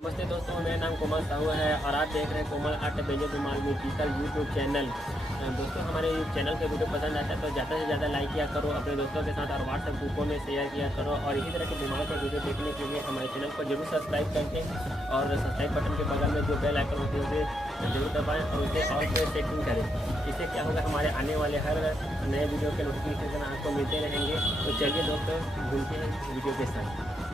नमस्ते दोस्तों, मेरा नाम कोमल साहू है और आप देख रहे हैं कोमल आर्ट बेजो रुमाल म्यूजिकल यूट्यूब चैनल। दोस्तों, हमारे चैनल के वीडियो पसंद आता है तो ज़्यादा से ज़्यादा लाइक किया करो अपने दोस्तों के साथ और व्हाट्सएप ग्रुपों में शेयर किया करो। और इसी तरह के रुमाल का वीडियो देखने के लिए हमारे चैनल को जरूर सब्सक्राइब करके और सब्सक्राइब बटन के बगल में जो बेल आइकन होती है उसे जरूर दबाएँ और उसे ऑल पे सेटिंग करें। इससे क्या होगा, हमारे आने वाले हर नए वीडियो के नोटिफिकेशन आपको मिलते रहेंगे। तो चलिए दोस्तों, घूमते हैं वीडियो के साथ।